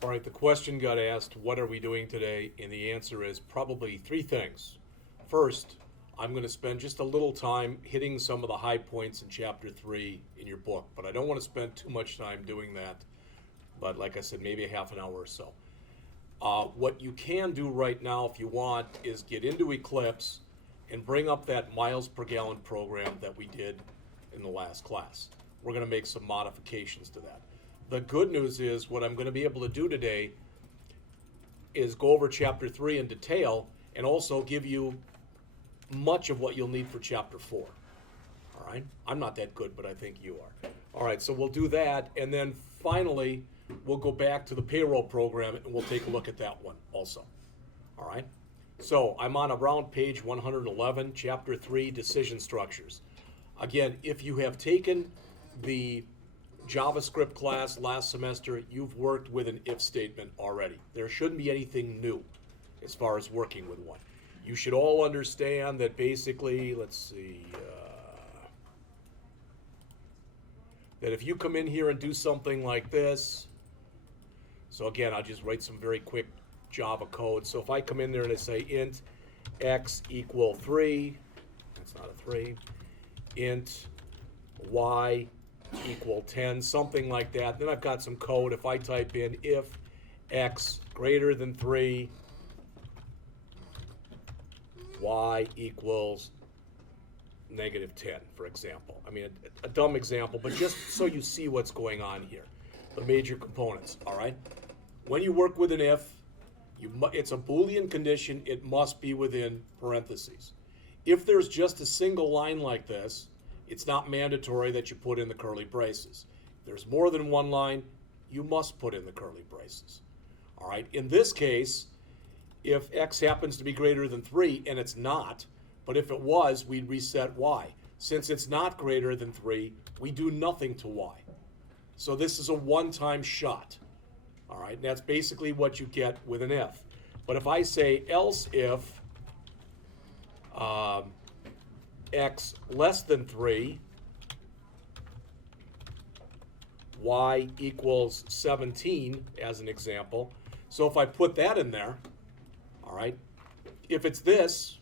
All right, the question got asked, what are we doing today? And the answer is probably three things. First, I'm going to spend just a little time hitting some of the high points in Chapter 3 in your book, but I don't want to spend too much time doing that. But like I said, maybe a half an hour or so. What you can do right now, if you want, is get into Eclipse and bring up that miles per gallon program that we did in the last class. We're going to make some modifications to that. The good news is what I'm going to be able to do today is go over Chapter 3 in detail and also give you much of what you'll need for Chapter 4. All right? I'm not that good, but I think you are. All right, so we'll do that, and then finally, we'll go back to the payroll program and we'll take a look at that one also. All right? So I'm on around page 111, Chapter 3, Decision Structures. Again, if you have taken the JavaScript class last semester, you've worked with an if statement already. There shouldn't be anything new as far as working with one. You should all understand that basically, let's see, that if you come in here and do something like this, so again, I'll just write some very quick Java code. So if I come in there and I say int x equal 3, that's not a 3, int y equal 10, something like that. Then I've got some code. If I type in if x greater than 3, y equals negative 10, for example. I mean, a dumb example, but just so you see what's going on here. The major components, all right? When you work with an if, it's a Boolean condition. It must be within parentheses. If there's just a single line like this, it's not mandatory that you put in the curly braces. If there's more than one line, you must put in the curly braces. All right, in this case, if x happens to be greater than 3, and it's not, but if it was, we'd reset y. Since it's not greater than 3, we do nothing to y. So this is a one-time shot. All right, and that's basically what you get with an if. But if I say else if x less than 3, y equals 17, as an example. So if I put that in there, all right, if it's this,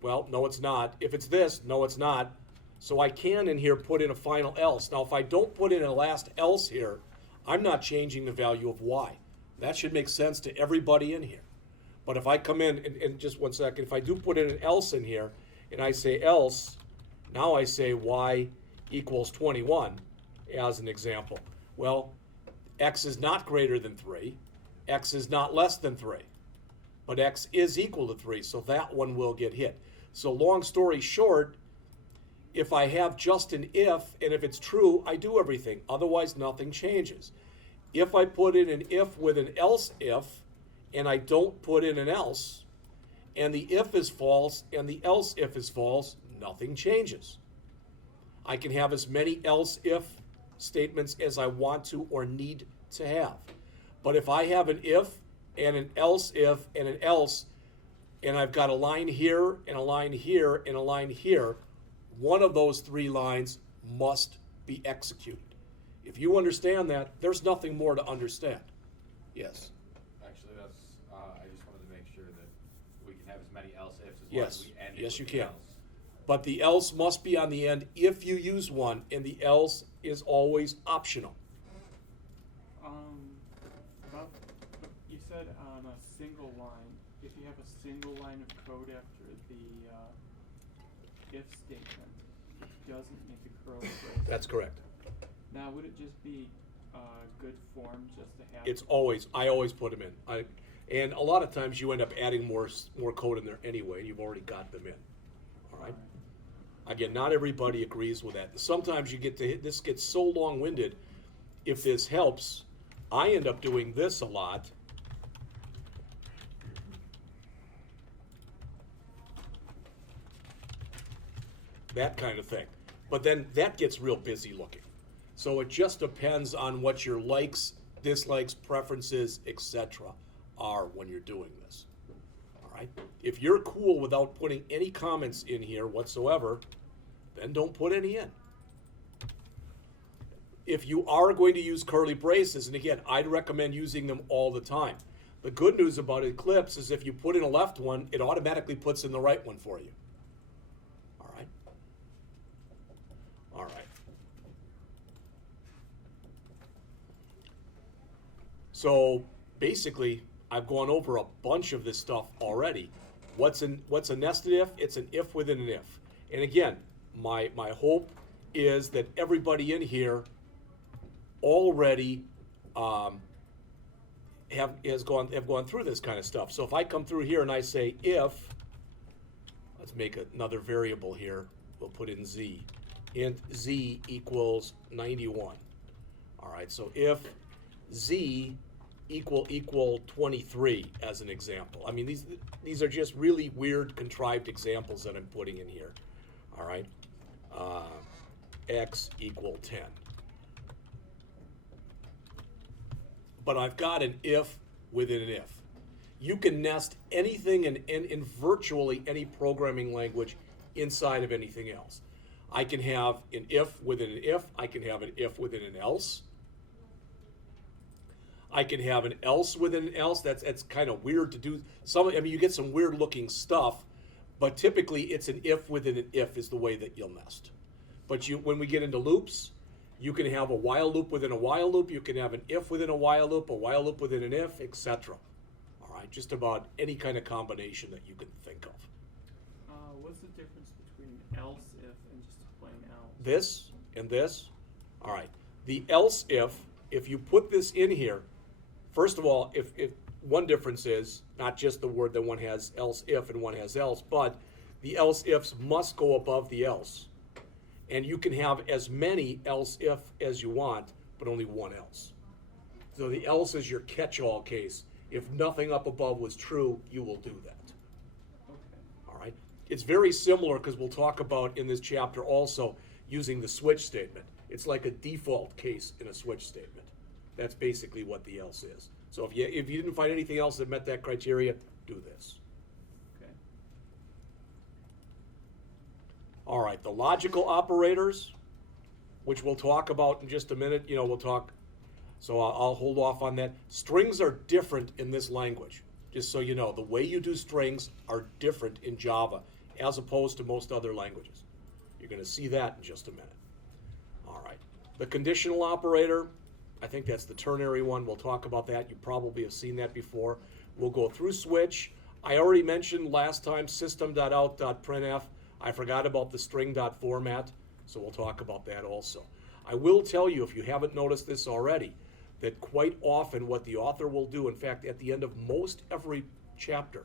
well, no, it's not. If it's this, no, it's not. So I can in here put in a final else. Now, if I don't put in a last else here, I'm not changing the value of y. That should make sense to everybody in here. But if I come in, and just one second, if I do put in an else in here, and I say else, now I say y equals 21, as an example. Well, x is not greater than 3, x is not less than 3, but x is equal to 3, so that one will get hit. So long story short, if I have just an if, and if it's true, I do everything. Otherwise, nothing changes. If I put in an if with an else if, and I don't put in an else, and the if is false, and the else if is false, nothing changes. I can have as many else if statements as I want to or need to have. But if I have an if, and an else if, and an else, and I've got a line here, and a line here, and a line here, one of those three lines must be executed. If you understand that, there's nothing more to understand. Yes? Actually, that's, I just wanted to make sure that we can have as many else ifs as Yes. we end Yes, you with the can. else. But the else must be on the end if you use one, and the else is always optional. About, you said on a single line, if you have a single line of code after the if statement, it doesn't make a curly brace. That's correct. Now, would it just be good form just to have? It's always, I always put them in. And a lot of times you end up adding more code in there anyway, and you've already got them in. All right? Again, not everybody agrees with that. Sometimes you get to, this gets so long-winded. If this helps, I end up doing this a lot. That kind of thing. But then that gets real busy looking. So it just depends on what your likes, dislikes, preferences, etc. are when you're doing this. All right? If you're cool without putting any comments in here whatsoever, then don't put any in. if you are going to use curly braces, and again, I'd recommend using them all the time. The good news about Eclipse is if you put in a left one, it automatically puts in the right one for you. All right? All right. So basically, I've gone over a bunch of this stuff already. What's a nested if? It's an if within an if. And again, my hope is that everybody in here already have gone through this kind of stuff. So if I come through here and I say if, let's make another variable here. We'll put in z. Int z equals 91. All right, so if z equal 23 as an example. I mean, these are just really weird, contrived examples that I'm putting in here. All right, x equal 10. But I've got an if within an if. You can nest anything in virtually any programming language inside of anything else. I can have an if within an if. I can have an if within an else. I can have an else within an else. That's kind of weird to do. You get some weird looking stuff, but typically it's an if within an if is the way that you'll nest. But when we get into loops, you can have a while loop within a while loop. You can have an if within a while loop within an if, etc. All right, just about any kind of combination that you can think of. What's the difference between else if and just plain else? This and this. All right, the else if you put this in here, first of all, if one difference is not just the word that one has else if and one has else, but the else ifs must go above the else. And you can have as many else if as you want, but only one else. So the else is your catch-all case. If nothing up above was true, you will do that. Okay. All right? It's very similar because we'll talk about in this chapter also using the switch statement. It's like a default case in a switch statement. That's basically what the else is. So if you didn't find anything else that met that criteria, do this. Okay. All right, the logical operators, which we'll talk about in just a minute. We'll talk. So I'll hold off on that. Strings are different in this language. Just so you know, the way you do strings are different in Java as opposed to most other languages. You're going to see that in just a minute. All right. The conditional operator, I think that's the ternary one. We'll talk about that. You probably have seen that before. We'll go through switch. I already mentioned last time system.out.printf. I forgot about the string.format, so we'll talk about that also. I will tell you, if you haven't noticed this already, that quite often what the author will do, in fact, at the end of most every chapter,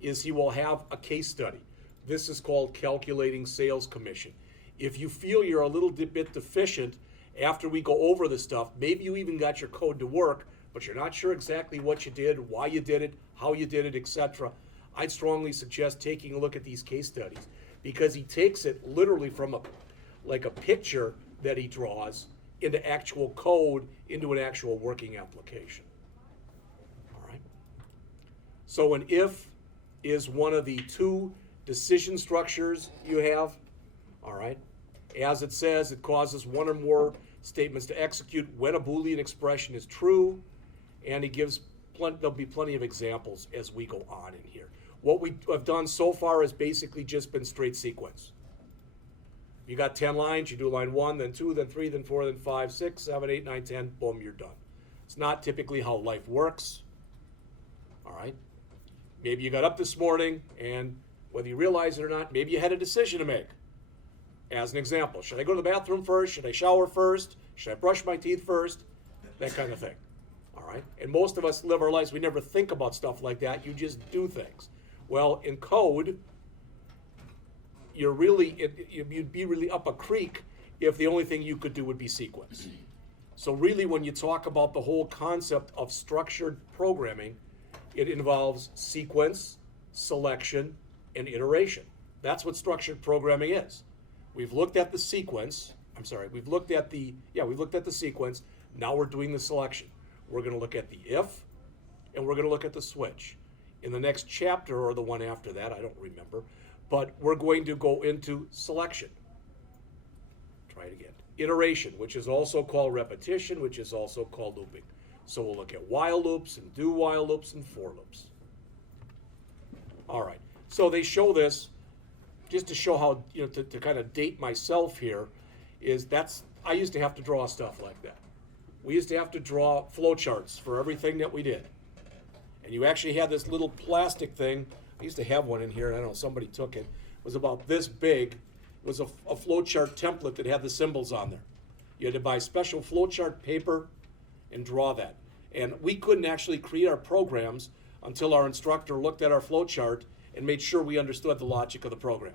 is he will have a case study. This is called calculating sales commission. If you feel you're a little bit deficient after we go over the stuff, maybe you even got your code to work, but you're not sure exactly what you did, why you did it, how you did it, etc., I'd strongly suggest taking a look at these case studies, because he takes it literally from a picture that he draws into actual code, into an actual working application. All right. So an if is one of the two decision structures you have. All right. As it says, it causes one or more statements to execute when a Boolean expression is true, and he gives there'll be plenty of examples as we go on in here. What we have done so far has basically just been straight sequence. You got 10 lines, you do line 1, then 2, then 3, then 4, then 5, 6, 7, 8, 9, 10, boom, you're done. It's not typically how life works. All right? Maybe you got up this morning, and whether you realize it or not, maybe you had a decision to make. As an example, should I go to the bathroom first? Should I shower first? Should I brush my teeth first? That kind of thing. All right? And most of us live our lives, we never think about stuff like that. You just do things. Well, in code, you'd be really up a creek if the only thing you could do would be sequence. So really, when you talk about the whole concept of structured programming, it involves sequence, selection, and iteration. That's what structured programming is. We've looked at the sequence. We've looked at the sequence. Now we're doing the selection. We're going to look at the if, and we're going to look at the switch. In the next chapter, or the one after that, I don't remember, but we're going to go into selection. Try it again. iteration, which is also called repetition, which is also called looping. So we'll look at while loops and do while loops and for loops. All right, so they show this just to show how, to kind of date myself here, I used to have to draw stuff like that. We used to have to draw flowcharts for everything that we did. And you actually had this little plastic thing. I used to have one in here, and I don't know, somebody took it. It was about this big. It was a flowchart template that had the symbols on there. You had to buy special flowchart paper and draw that. And we couldn't actually create our programs until our instructor looked at our flowchart and made sure we understood the logic of the program.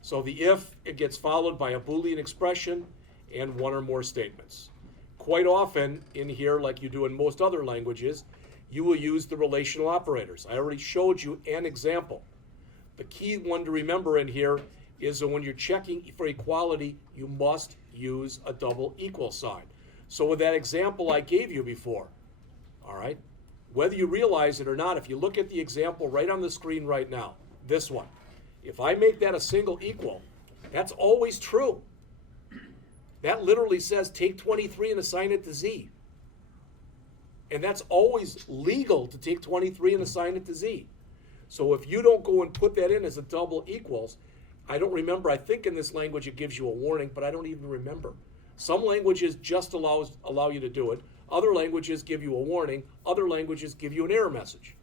So the if, it gets followed by a Boolean expression and one or more statements. Quite often in here, like you do in most other languages, you will use the relational operators. I already showed you an example. The key one to remember in here is that when you're checking for equality, you must use a double equal sign. So with that example I gave you before, all right, whether you realize it or not, if you look at the example right on the screen right now, this one, if I make that a single equal, that's always true. That literally says take 23 and assign it to Z. And that's always legal to take 23 and assign it to Z. So if you don't go and put that in as a double equals, I don't remember, I think in this language it gives you a warning, but I don't even remember. Some languages just allow you to do it. Other languages give you a warning. Other languages give you an error message.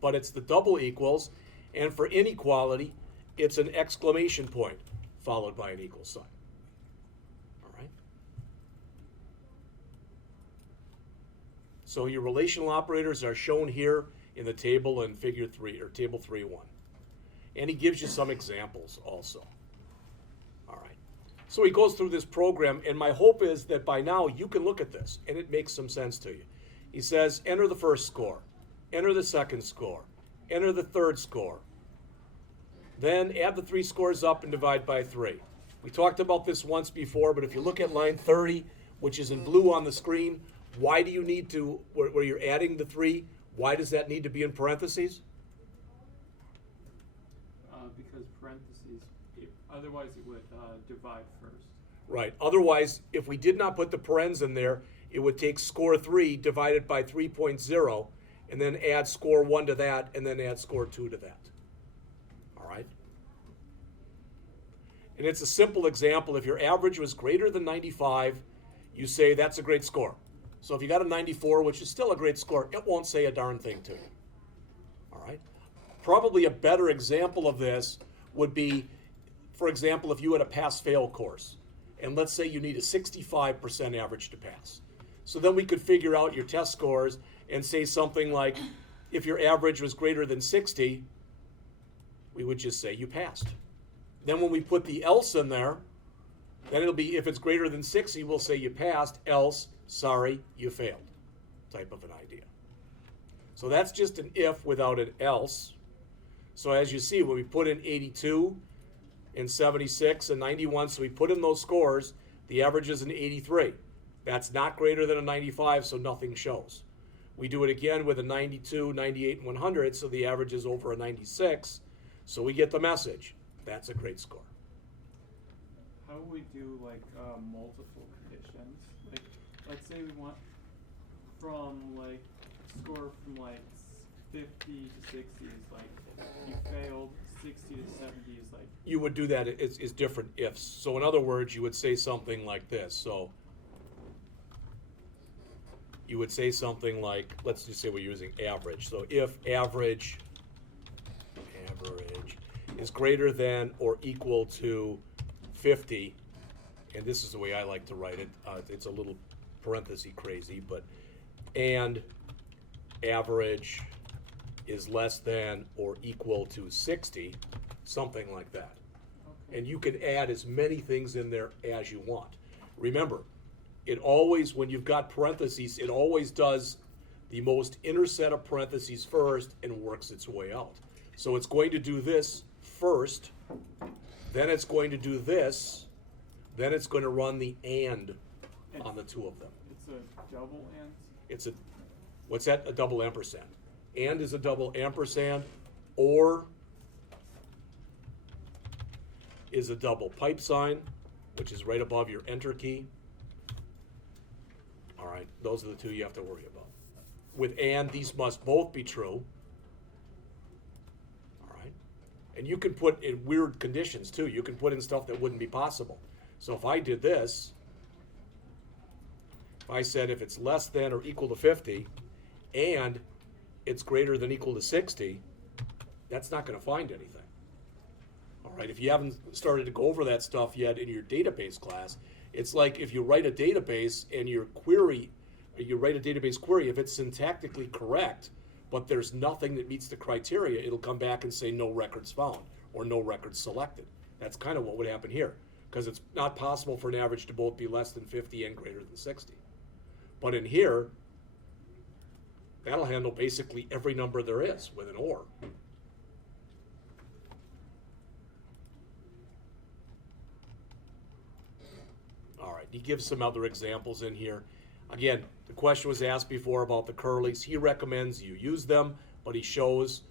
But it's the double equals, and for inequality, it's an exclamation point followed by an equal sign. All right? So your relational operators are shown here in the table in figure 3, or table 3.1. And he gives you some examples also. All right. So he goes through this program, and my hope is that by now you can look at this and it makes some sense to you. He says, enter the first score, enter the second score, enter the third score. Then add the 3 scores up and divide by 3. We talked about this once before, but if you look at line 30, which is in blue on the screen, why do you need to, where you're adding the 3, why does that need to be in parentheses? Because parentheses, otherwise it would divide first. Right. Otherwise, if we did not put the parens in there, it would take score 3 divided by 3.0 and then add score 1 to that and then add score 2 to that. All right? And it's a simple example. If your average was greater than 95, you say that's a great score. So if you got a 94, which is still a great score, it won't say a darn thing to you. All right? Probably a better example of this would be, for example, if you had a pass-fail course, and let's say you need a 65% average to pass. So then we could figure out your test scores and say something like, if your average was greater than 60, we would just say you passed. Then when we put the else in there, then it'll be, if it's greater than 60, we'll say you passed, else, sorry, you failed, type of an idea. So that's just an if without an else. So as you see, when we put in 82 and 76 and 91, so we put in those scores, the average is an 83. That's not greater than a 95, so nothing shows. We do it again with a 92, 98, and 100, so the average is over a 96, so we get the message. That's a great score. How would we do like multiple conditions? Like, let's say we want from like score from like 50 to 60 is like you failed, 60 to 70 is like. You would do that is different ifs. So in other words, you would say something like this. So you would say something like, let's just say we're using average. So if average is greater than or equal to 50, and this is the way I like to write it. It's a little parenthesis crazy, but and average is less than or equal to 60, something like that. Okay. And you can add as many things in there as you want. Remember, it always, when you've got parentheses, it always does the most inner set of parentheses first and works its way out. So it's going to do this first, then it's going to do this, then it's going to run the and on the two of them. It's a double and? It's a, what's that? A double ampersand. And is a double ampersand, or is a double pipe sign, which is right above your enter key. All right, those are the two you have to worry about. With and, these must both be true. All right, and you can put in weird conditions too. You can put in stuff that wouldn't be possible. So if I did this, if I said if it's less than or equal to 50 and it's greater than or equal to 60, that's not going to find anything. All right, if you haven't started to go over that stuff yet in your database class, it's like if you write a database and your query, you write a database query, if it's syntactically correct, but there's nothing that meets the criteria, it'll come back and say no records found or no records selected. That's kind of what would happen here, because it's not possible for an average to both be less than 50 and greater than 60. But in here, that'll handle basically every number there is with an OR. All right, he gives some other examples in here. Again, the question was asked before about the curlies. He recommends you use them, but he shows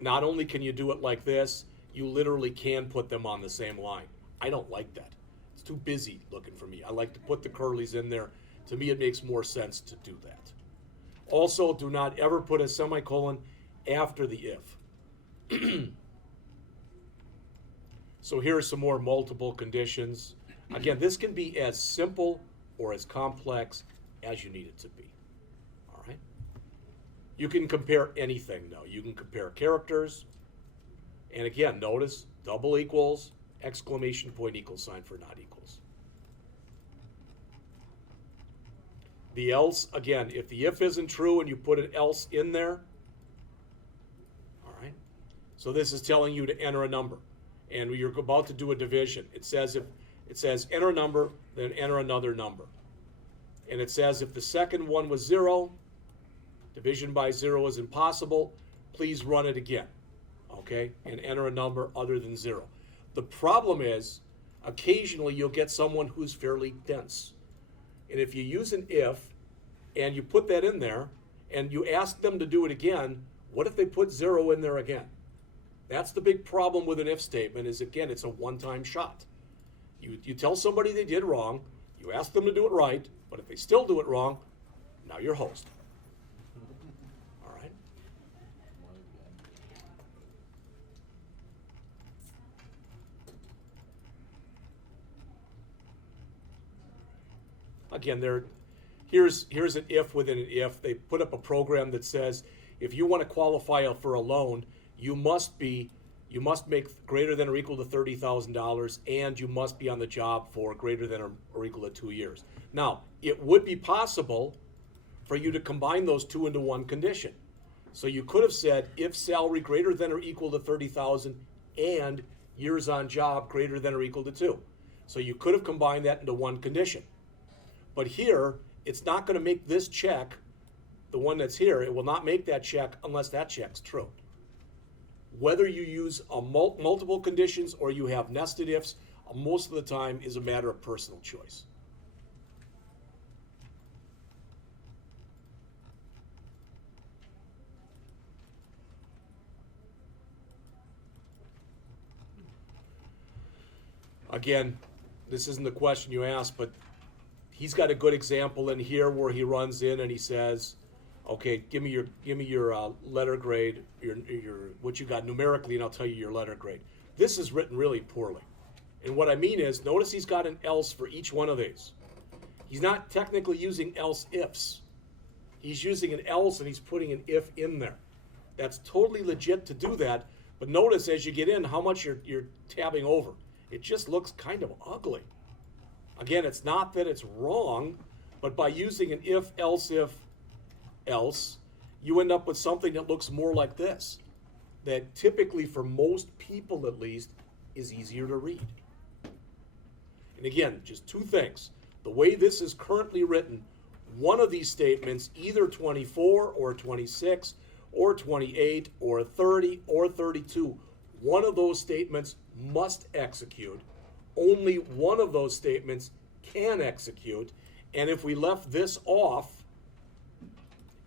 not only can you do it like this, you literally can put them on the same line. I don't like that. It's too busy looking for me. I like to put the curlies in there. To me, it makes more sense to do that. Also, do not ever put a semicolon after the if. So here are some more multiple conditions. Again, this can be as simple or as complex as you need it to be. All right? You can compare anything, though. You can compare characters. And again, notice double equals, exclamation point equal sign for not equals. The else, again, if the if isn't true and you put an else in there, all right? So this is telling you to enter a number. And you're about to do a division. It says enter a number, then enter another number. And it says if the second one was 0, division by 0 is impossible, please run it again, okay? And enter a number other than 0. The problem is, occasionally you'll get someone who's fairly dense. And if you use an if, and you put that in there, and you ask them to do it again, what if they put 0 in there again? That's the big problem with an if statement is, again, it's a one-time shot. You tell somebody they did wrong, you ask them to do it right, but if they still do it wrong, now you're host. All right? Again, here's an if within an if. They put up a program that says if you want to qualify for a loan, you must make greater than or equal to $30,000, and you must be on the job for greater than or equal to 2 years. Now, it would be possible for you to combine those two into one condition. So you could have said if salary greater than or equal to $30,000 and years on job greater than or equal to 2. So you could have combined that into one condition. But here, it's not going to make this check, the one that's here, it will not make that check unless that check's true. Whether you use multiple conditions or you have nested ifs, most of the time is a matter of personal choice. Again, this isn't the question you asked, but he's got a good example in here where he runs in and he says, okay, give me your letter grade, your what you got numerically, and I'll tell you your letter grade. This is written really poorly. And what I mean is, notice he's got an else for each one of these. He's not technically using else ifs. He's using an else and he's putting an if in there. That's totally legit to do that, but notice as you get in how much you're tabbing over. It just looks kind of ugly. Again, it's not that it's wrong, but by using an if, else, you end up with something that looks more like this, that typically for most people at least is easier to read. And again, just two things. The way this is currently written, one of these statements, either 24 or 26 or 28 or 30 or 32, one of those statements must execute. Only one of those statements can execute. And if we left this off,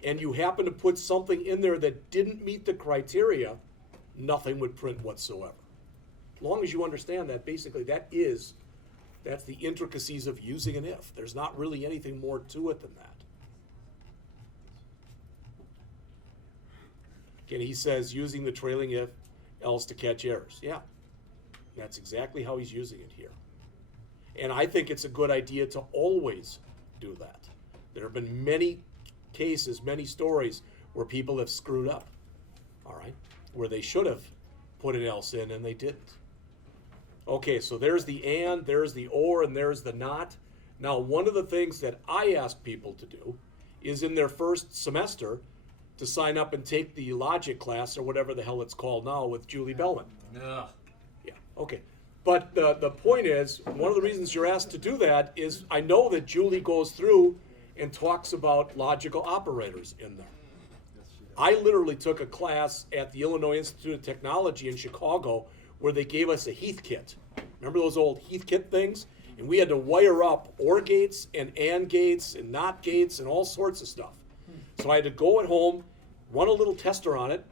and you happen to put something in there that didn't meet the criteria, nothing would print whatsoever. As long as you understand that, basically that's the intricacies of using an if. There's not really anything more to it than that. Again, he says using the trailing if else to catch errors. Yeah, that's exactly how he's using it here. And I think it's a good idea to always do that. There have been many cases, many stories where people have screwed up, all right, where they should have put an else in and they didn't. Okay, so there's the and, there's the or, and there's the not. Now, one of the things that I ask people to do is in their first semester to sign up and take the logic class or whatever the hell it's called now with Julie Bellman. Ugh. Yeah, okay. But the point is, one of the reasons you're asked to do that is I know that Julie goes through and talks about logical operators in there. I literally took a class at the Illinois Institute of Technology in Chicago where they gave us a Heath kit. Remember those old Heath kit things? And we had to wire up OR gates and AND gates and NOT gates and all sorts of stuff. So I had to go at home, run a little tester on it,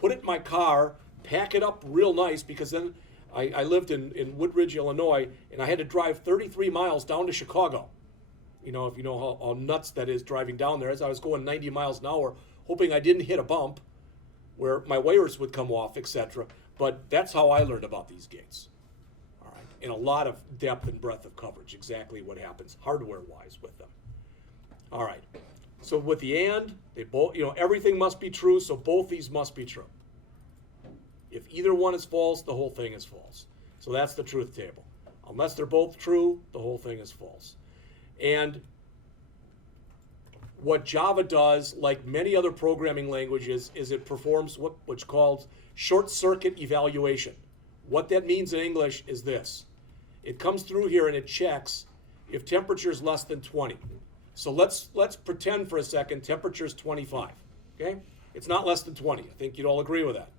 put it in my car, pack it up real nice, because then I lived in Woodridge, Illinois, and I had to drive 33 miles down to Chicago. You know, if you know how nuts that is driving down there, as I was going 90 miles an hour, hoping I didn't hit a bump where my wires would come off, etc. But that's how I learned about these gates. All right, and a lot of depth and breadth of coverage, exactly what happens hardware-wise with them. All right, so with the and, they both, you know, everything must be true, so both these must be true. If either one is false, the whole thing is false. So that's the truth table. Unless they're both true, the whole thing is false. And what Java does, like many other programming languages, is it performs what's called short circuit evaluation. What that means in English is this. It comes through here and it checks if temperature is less than 20. So let's pretend for a second temperature is 25. Okay? It's not less than 20. I think you'd all agree with that.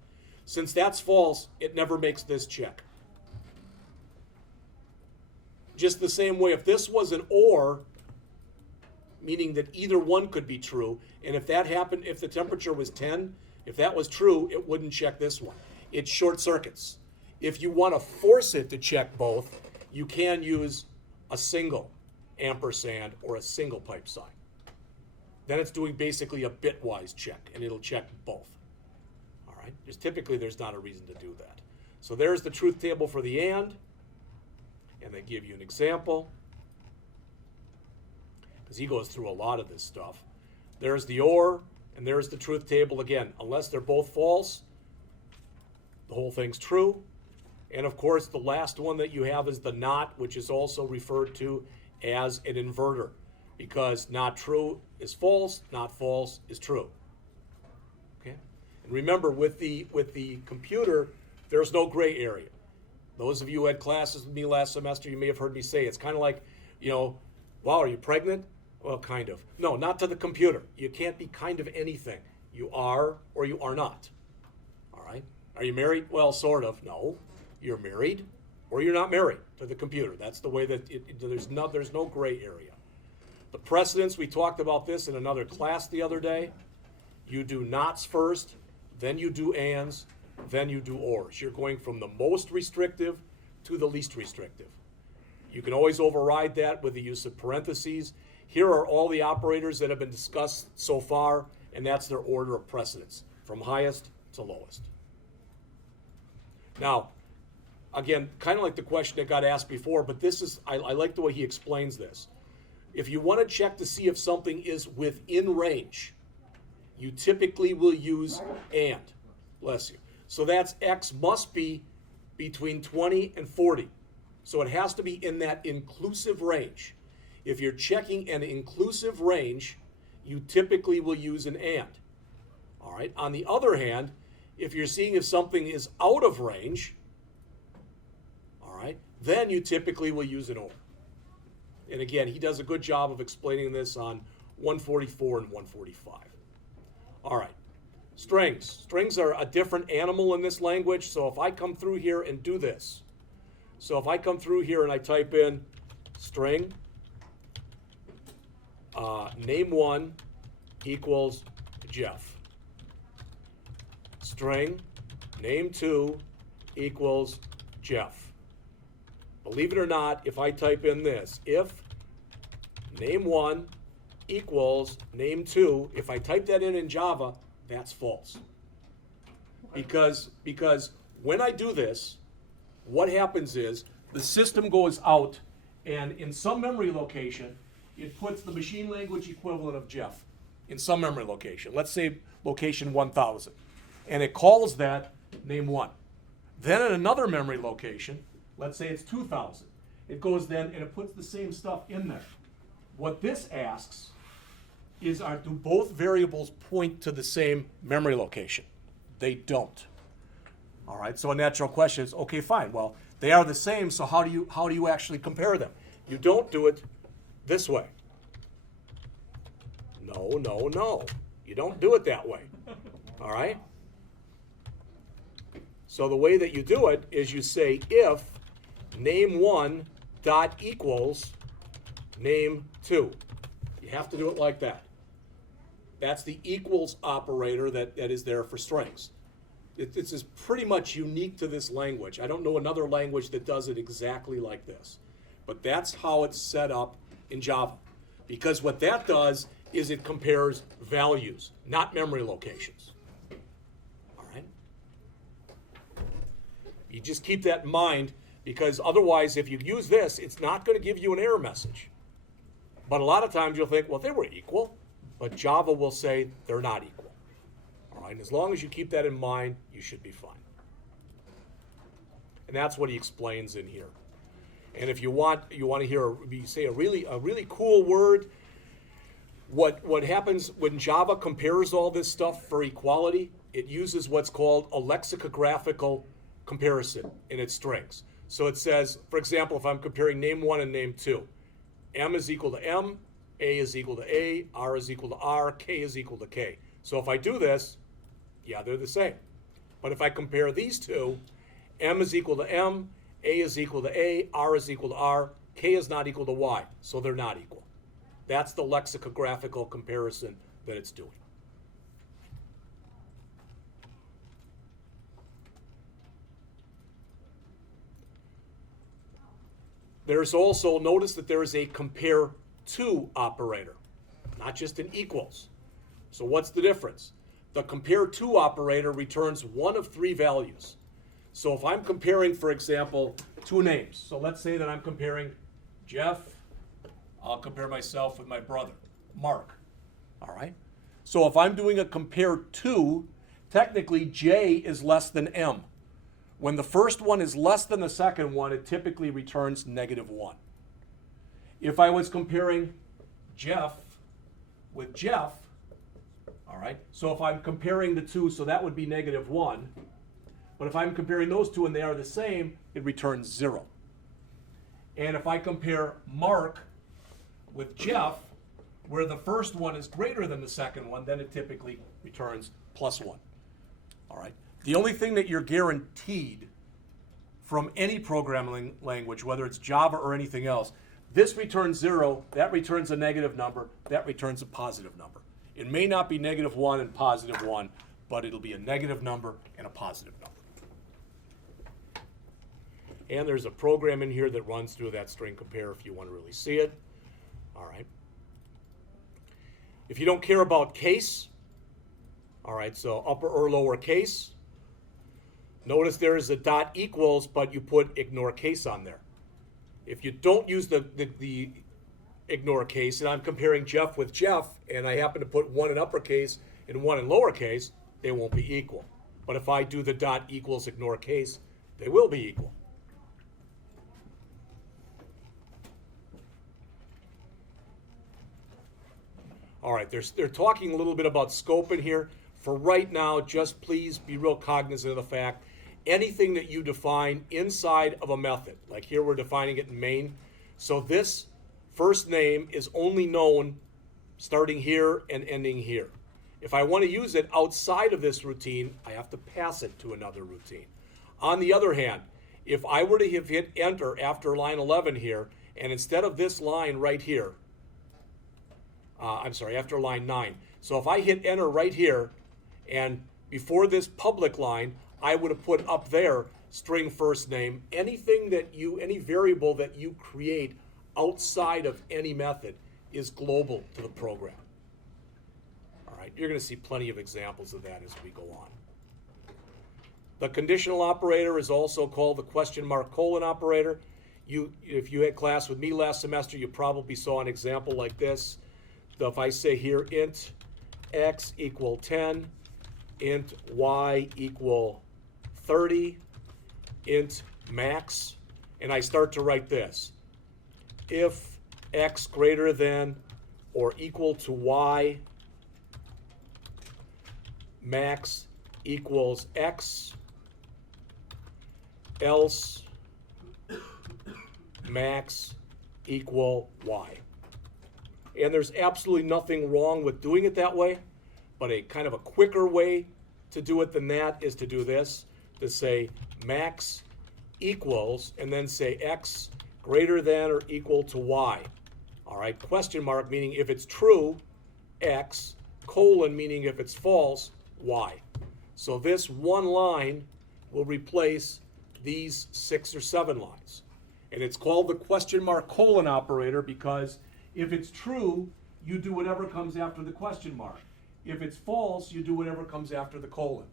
Since that's false, it never makes this check. Just the same way, if this was an or, meaning that either one could be true, and if that happened, if the temperature was 10, if that was true, it wouldn't check this one. It short circuits. If you want to force it to check both, you can use a single ampersand or a single pipe sign. Then it's doing basically a bitwise check, and it'll check both. All right? Just typically, there's not a reason to do that. So there's the truth table for the and they give you an example, because he goes through a lot of this stuff. There's the or, and there's the truth table again. Unless they're both false, the whole thing's true. And of course, the last one that you have is the not, which is also referred to as an inverter, because not true is false, not false is true. Okay? And remember, with the computer, there's no gray area. Those of you who had classes with me last semester, you may have heard me say it's kind of like, you know, wow, are you pregnant? Well, kind of. No, not to the computer. You can't be kind of anything. You are or you are not. All right? Are you married? Well, sort of. No. You're married or you're not married to the computer. That's the way that there's no gray area. The precedence, we talked about this in another class the other day. You do nots first, then you do ands, then you do ors. You're going from the most restrictive to the least restrictive. You can always override that with the use of parentheses. Here are all the operators that have been discussed so far, and that's their order of precedence, from highest to lowest. Now, again, kind of like the question that got asked before, but this is, I like the way he explains this. If you want to check to see if something is within range, you typically will use and. Bless you. So that's X must be between 20 and 40. So it has to be in that inclusive range. If you're checking an inclusive range, you typically will use an and. All right. On the other hand, if you're seeing if something is out of range, all right, then you typically will use an or. And again, he does a good job of explaining this on 144 and 145. All right. Strings. Strings are a different animal in this language, so if I come through here and do this, so if I come through here and I type in string, name1 equals Jeff. String, name2 equals Jeff. Believe it or not, if I type in this, if name1 equals name2, if I type that in Java, that's false. Because when I do this, what happens is the system goes out and in some memory location, it puts the machine language equivalent of Jeff in some memory location. Let's say location 1000. And it calls that name1. Then in another memory location, let's say it's 2000. It goes then and it puts the same stuff in there. What this asks is, do both variables point to the same memory location? They don't. All right, so a natural question is, okay, fine, well, they are the same, so how do you actually compare them? You don't do it this way. No. You don't do it that way. All right? So the way that you do it is you say if name1 dot equals name2. You have to do it like that. That's the equals operator that is there for strings. This is pretty much unique to this language. I don't know another language that does it exactly like this. But that's how it's set up in Java. Because what that does is it compares values, not memory locations. All right? You just keep that in mind, because otherwise, if you use this, it's not going to give you an error message. But a lot of times you'll think, well, they were equal. But Java will say they're not equal. All right? And as long as you keep that in mind, you should be fine. And that's what he explains in here. And if you want to hear me say a really cool word, what happens when Java compares all this stuff for equality, it uses what's called a lexicographical comparison in its strings. So it says, for example, if I'm comparing name1 and name2, M is equal to M, A is equal to A, R is equal to R, K is equal to K. So if I do this, yeah, they're the same. But if I compare these two, M is equal to M, A is equal to A, R is equal to R, K is not equal to Y, so they're not equal. That's the lexicographical comparison that it's doing. There's also, notice that there is a compare to operator, not just an equals. So what's the difference? The compare to operator returns one of three values. So if I'm comparing, for example, two names. So let's say that I'm comparing Jeff. I'll compare myself with my brother, Mark. All right? So if I'm doing a compare to, technically J is less than M. When the first one is less than the second one, it typically returns -1. If I was comparing Jeff with Jeff, all right, so if I'm comparing the two, so that would be -1. But if I'm comparing those two and they are the same, it returns 0. And if I compare Mark with Jeff, where the first one is greater than the second one, then it typically returns +1. All right. The only thing that you're guaranteed from any programming language, whether it's Java or anything else, this returns 0, that returns a negative number, that returns a positive number. It may not be -1 and +1, but it'll be a negative number and a positive number. And there's a program in here that runs through that string compare if you want to really see it. All right. If you don't care about case, all right, so upper or lower case, notice there is a dot equals, but you put ignore case on there. If you don't use the ignore case, and I'm comparing Jeff with Jeff, and I happen to put one in uppercase and one in lowercase, they won't be equal. But if I do the dot equals ignore case, they will be equal. All right, they're talking a little bit about scope in here. For right now, just please be real cognizant of the fact, anything that you define inside of a method, like here we're defining it in main, so this first name is only known starting here and ending here. If I want to use it outside of this routine, I have to pass it to another routine. On the other hand, if I were to have hit enter after line 11 here, and instead of this line right here, after line 9. So if I hit enter right here, and before this public line, I would have put up there string first name, any variable that you create outside of any method is global to the program. All right, you're going to see plenty of examples of that as we go on. The conditional operator is also called the question mark colon operator. If you had class with me last semester, you probably saw an example like this. So if I say here int x equal 10, int y equal 30, int max, and I start to write this. If x greater than or equal to y, max equals x, else max equal y. And there's absolutely nothing wrong with doing it that way, but a kind of a quicker way to do it than that is to do this, to say max equals, and then say x greater than or equal to y. All right, question mark meaning if it's true, x, colon meaning if it's false, y. So this one line will replace these 6 or 7 lines. And it's called the question mark colon operator because if it's true, you do whatever comes after the question mark. If it's false, you do whatever comes after the colon.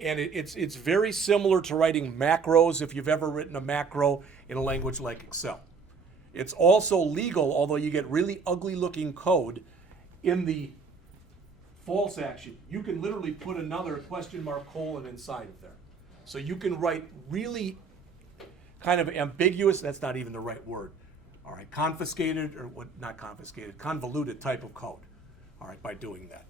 And it's very similar to writing macros if you've ever written a macro in a language like Excel. It's also legal, although you get really ugly looking code in the false action. You can literally put another question mark colon inside of there. So you can write really kind of ambiguous, that's not even the right word. All right, confiscated, or what, not confiscated, convoluted type of code. All right, by doing that.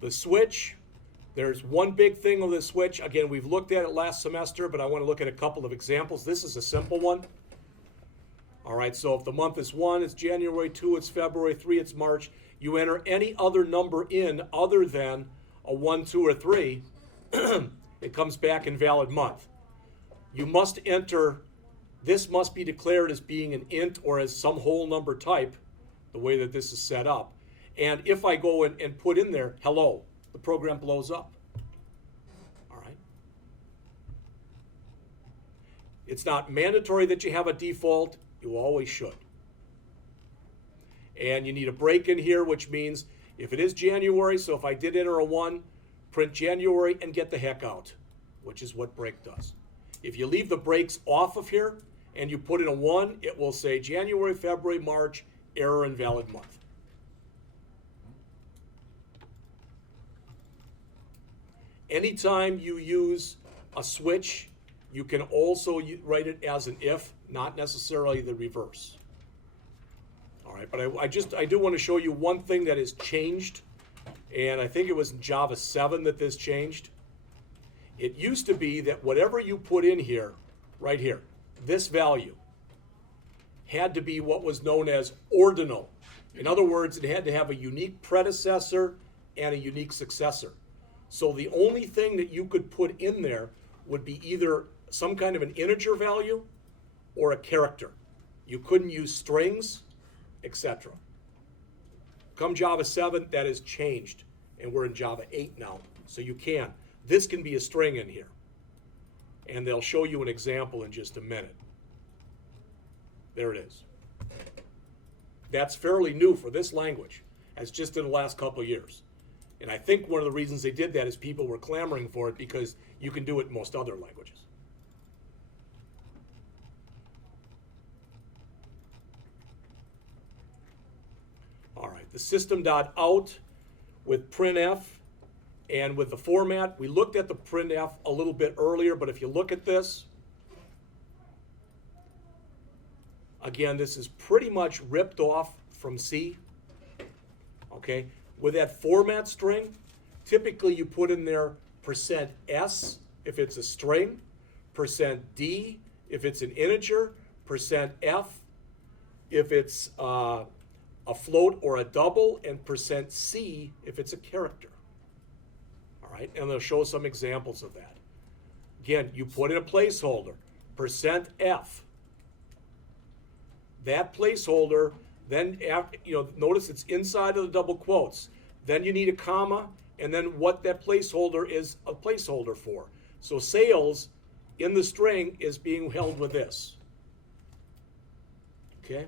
The switch, there's one big thing with the switch. Again, we've looked at it last semester, but I want to look at a couple of examples. This is a simple one. All right, so if the month is 1, it's January, 2, it's February, 3, it's March. You enter any other number in other than a 1, 2, or 3, it comes back invalid month. You must enter, this must be declared as being an int or as some whole number type, the way that this is set up. And if I go in and put in there, hello, the program blows up. All right. It's not mandatory that you have a default. You always should. And you need a break in here, which means if it is January, so if I did enter a 1, print January and get the heck out, which is what break does. If you leave the breaks off of here and you put in a 1, it will say January, February, March, error invalid month. Anytime you use a switch, you can also write it as an if, not necessarily the reverse. All right, but I do want to show you one thing that has changed, and I think it was in Java 7 that this changed. It used to be that whatever you put in here, right here, this value, had to be what was known as ordinal. In other words, it had to have a unique predecessor and a unique successor. So the only thing that you could put in there would be either some kind of an integer value or a character. You couldn't use strings, etc. Come Java 7, that has changed, and we're in Java 8 now, so you can. This can be a string in here, and they'll show you an example in just a minute. There it is. That's fairly new for this language, as just in the last couple of years. And I think one of the reasons they did that is people were clamoring for it because you can do it in most other languages. All right, the system.out with printf and with the format. We looked at the printf a little bit earlier, but if you look at this, again, this is pretty much ripped off from C. Okay, with that format string, typically you put in there %s if it's a string, %d if it's an integer, %f if it's a float or a double, and %c if it's a character. All right, and they'll show some examples of that. Again, you put in a placeholder, %f. That placeholder, then after, notice it's inside of the double quotes. then you need a comma, and then what that placeholder is a placeholder for. So sales in the string is being held with this. Okay?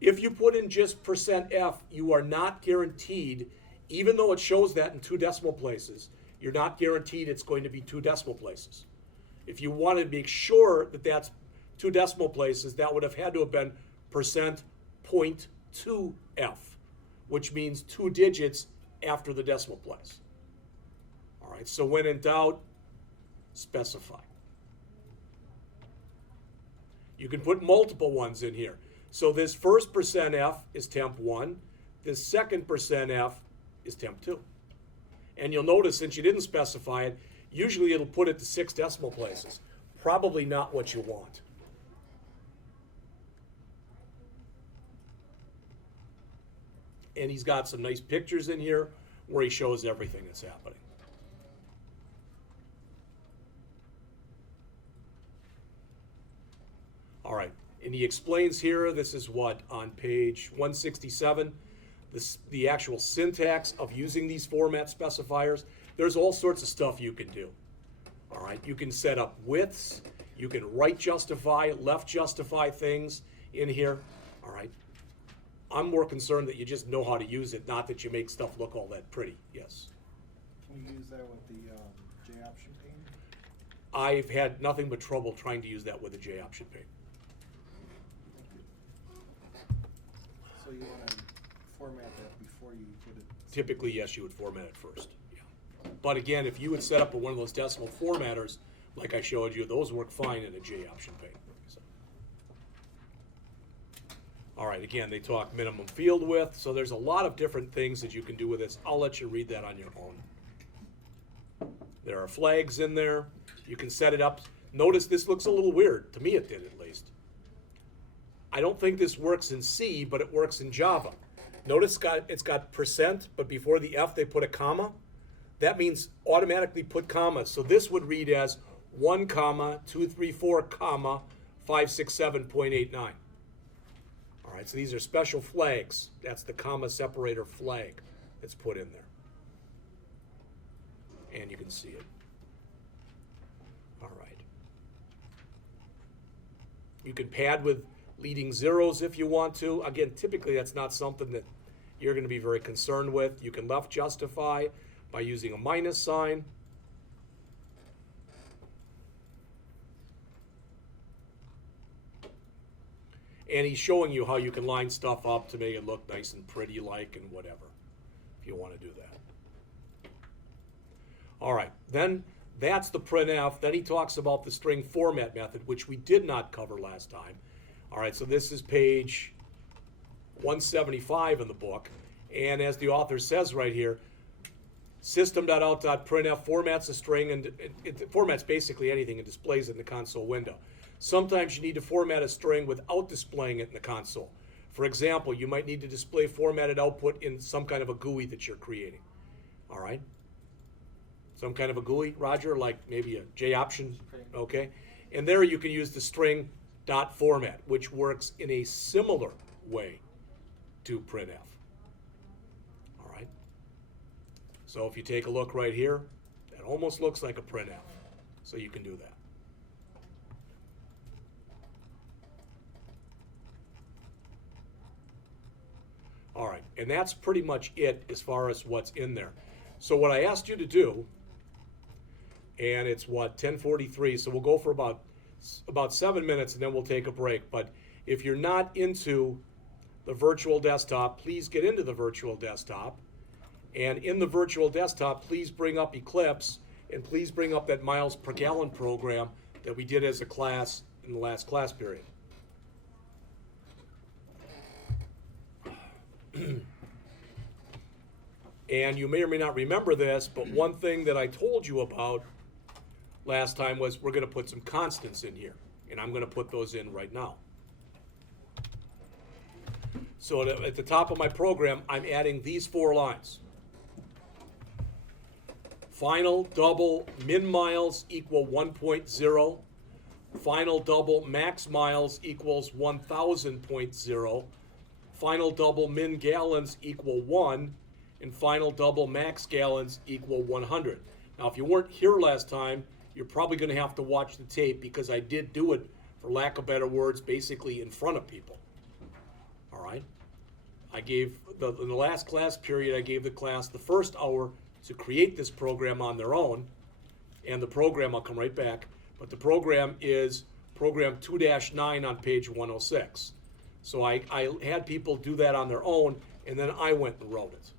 If you put in just %F, you are not guaranteed, even though it shows that in 2 decimal places, you're not guaranteed it's going to be 2 decimal places. If you want to make sure that that's 2 decimal places, that would have had to have been %.2F, which means 2 digits after the decimal place. All right, so when in doubt, specify. You can put multiple ones in here. So this first %F is temp1, this second %F is temp2. And you'll notice, since you didn't specify it, usually it'll put it to 6 decimal places. Probably not what you want. And he's got some nice pictures in here where he shows everything that's happening. All right, and he explains here, this is what, on page 167, the actual syntax of using these format specifiers. There's all sorts of stuff you can do. All right, you can set up widths, you can right justify, left justify things in here. All right, I'm more concerned that you just know how to use it, not that you make stuff look all that pretty. Yes? Can you use that with the J option pane? I've had nothing but trouble trying to use that with the J option pane. So you want to format that before you put it? Typically, yes, you would format it first. Yeah. But again, if you would set up one of those decimal formatters, like I showed you, those work fine in a J option pane. So. All right, again, they talk minimum field width, so there's a lot of different things that you can do with this. I'll let you read that on your own. There are flags in there. You can set it up. Notice this looks a little weird. To me, it did at least. I don't think this works in C, but it works in Java. Notice it's got %, but before the F they put a comma. That means automatically put commas. So this would read as 1, 234, 567.89. All right, so these are special flags. That's the comma separator flag that's put in there. And you can see it. All right. You can pad with leading zeros if you want to. Again, typically that's not something that you're going to be very concerned with. You can left justify by using a minus sign. And he's showing you how you can line stuff up to make it look nice and pretty like and whatever, if you want to do that. All right, then that's the printf. Then he talks about the string format method, which we did not cover last time. All right, so this is page 175 in the book. And as the author says right here, system.out.printf formats a string, and it formats basically anything and displays it in the console window. Sometimes you need to format a string without displaying it in the console. For example, you might need to display formatted output in some kind of a GUI that you're creating. All right? Some kind of a GUI, Roger, like maybe a J option, okay? And there you can use the string dot format, which works in a similar way to printf. All right? So if you take a look right here, that almost looks like a printf. So you can do that. All right, and that's pretty much it as far as what's in there. So what I asked you to do, and it's what, 10:43, so we'll go for about 7 minutes and then we'll take a break. But if you're not into the virtual desktop, please get into the virtual desktop. And in the virtual desktop, please bring up Eclipse, and please bring up that miles per gallon program that we did as a class in the last class period. And you may or may not remember this, but one thing that I told you about last time was we're going to put some constants in here, and I'm going to put those in right now. So at the top of my program, I'm adding these 4 lines. Final double min miles equal 1.0. Final double max miles equals 1,000.0. Final double min gallons equal 1. and final double max gallons equal 100. Now, if you weren't here last time, you're probably going to have to watch the tape because I did do it, for lack of better words, basically in front of people. All right? I gave, in the last class period, I gave the class the first hour to create this program on their own. And the program, I'll come right back, but the program is program 2-9 on page 106. So I had people do that on their own, and then I went and wrote it.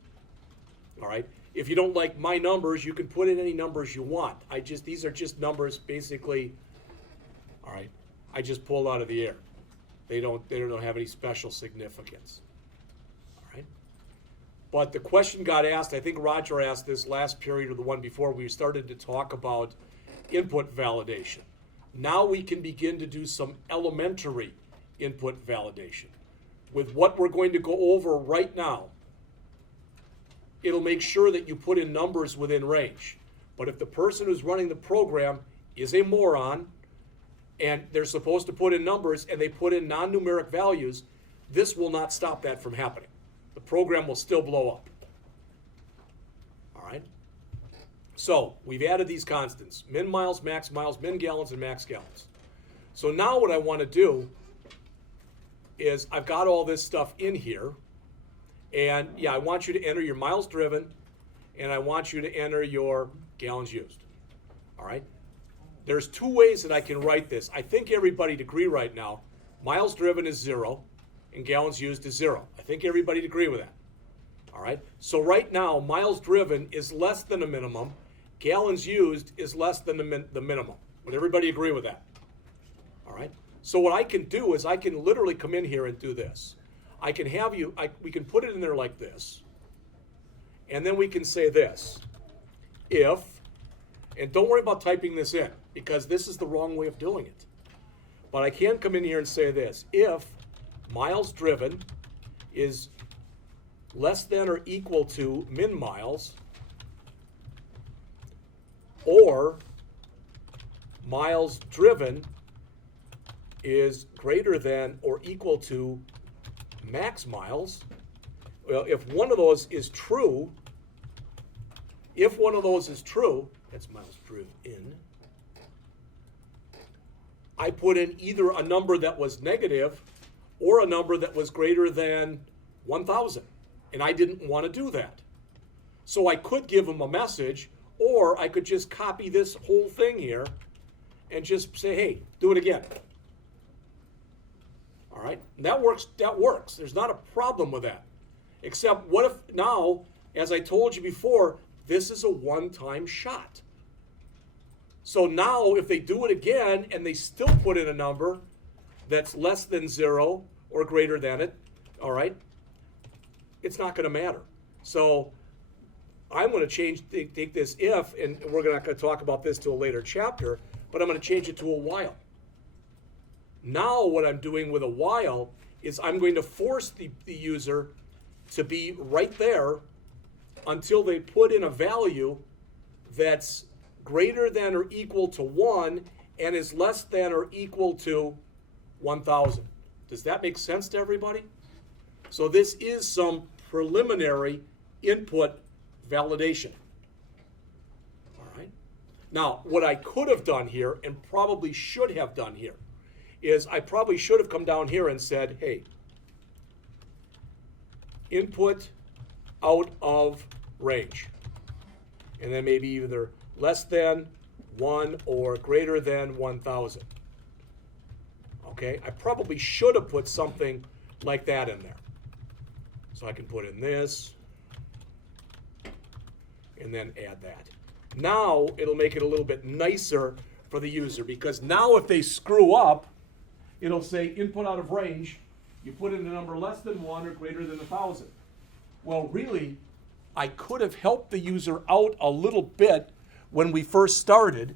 All right? If you don't like my numbers, you can put in any numbers you want. These are just numbers basically, all right, I just pulled out of the air. They don't have any special significance. All right? But the question got asked, I think Roger asked this last period or the one before, we started to talk about input validation. Now we can begin to do some elementary input validation. With what we're going to go over right now, it'll make sure that you put in numbers within range. But if the person who's running the program is a moron, and they're supposed to put in numbers and they put in non-numeric values, this will not stop that from happening. The program will still blow up. All right? So we've added these constants: min miles, min gallons, and max gallons. So now what I want to do is I've got all this stuff in here, and yeah, I want you to enter your miles driven, and I want you to enter your gallons used. All right? There's two ways that I can write this. I think everybody'd agree right now. Miles driven is 0, and gallons used is 0. I think everybody'd agree with that. All right? So right now, miles driven is less than a minimum. Gallons used is less than the minimum. Would everybody agree with that? All right? So what I can do is I can literally come in here and do this. I can have you, we can put it in there like this. And then we can say this. If, and don't worry about typing this in, because this is the wrong way of doing it. But I can come in here and say this. If miles driven is less than or equal to min miles, or miles driven is greater than or equal to max miles, well, if one of those is true, that's miles driven, I put in either a number that was negative or a number that was greater than 1,000. And I didn't want to do that. So I could give them a message, or I could just copy this whole thing here and just say, hey, do it again. All right? And that works. There's not a problem with that. Except what if now, as I told you before, this is a one-time shot. So now if they do it again and they still put in a number that's less than 0 or greater than it, all right, it's not going to matter. So I'm going to take this if, and we're not going to talk about this till a later chapter, but I'm going to change it to a while. Now what I'm doing with a while is I'm going to force the user to be right there until they put in a value that's greater than or equal to 1 and is less than or equal to 1,000. Does that make sense to everybody? So this is some preliminary input validation. All right. Now, what I could have done here and probably should have done here is I probably should have come down here and said, hey, input out of range. And then maybe either less than 1 or greater than 1,000. Okay, I probably should have put something like that in there. So I can put in this and then add that. Now it'll make it a little bit nicer for the user, because now if they screw up, it'll say input out of range. You put in a number less than 1 or greater than 1,000. Well, really, I could have helped the user out a little bit when we first started,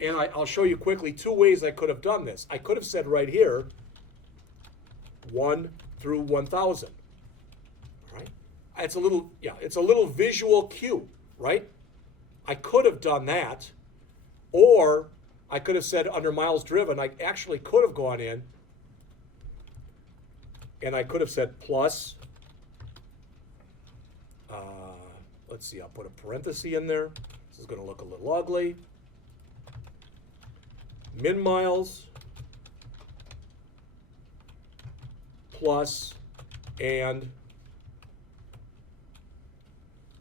and I'll show you quickly 2 ways I could have done this. I could have said right here, 1 through 1,000. All right? It's a little visual cue, right? I could have done that, or I could have said under miles driven, I actually could have gone in and I could have said plus let's see, I'll put a parenthesis in there. This is going to look a little ugly. Min miles plus and.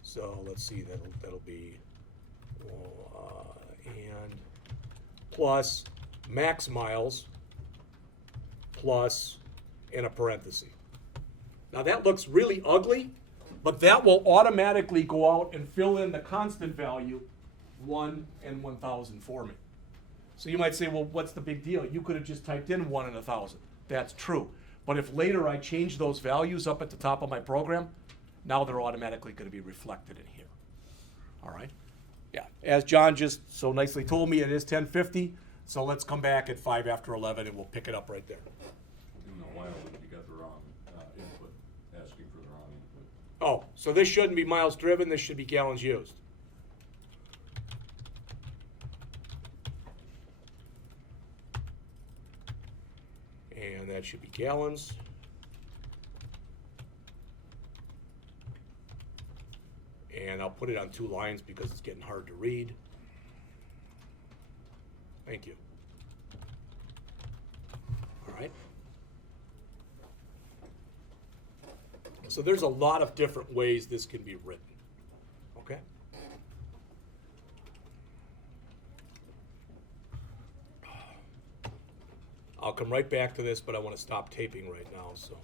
So let's see, that'll be and plus max miles plus in a parenthesis. Now that looks really ugly, but that will automatically go out and fill in the constant value 1 and 1,000 for me. So you might say, well, what's the big deal? You could have just typed in 1 and 1,000. That's true. But if later I change those values up at the top of my program, now they're automatically going to be reflected in here. All right? Yeah. As John just so nicely told me, it is 10:50. So let's come back at 5 after 11 and we'll pick it up right there. In a while, you got the wrong input, asking for the wrong input. Oh, so this shouldn't be miles driven. This should be gallons used. And that should be gallons. And I'll put it on 2 lines because it's getting hard to read. Thank you. All right. So there's a lot of different ways this can be written. Okay? I'll come right back to this, but I want to stop taping right now, so.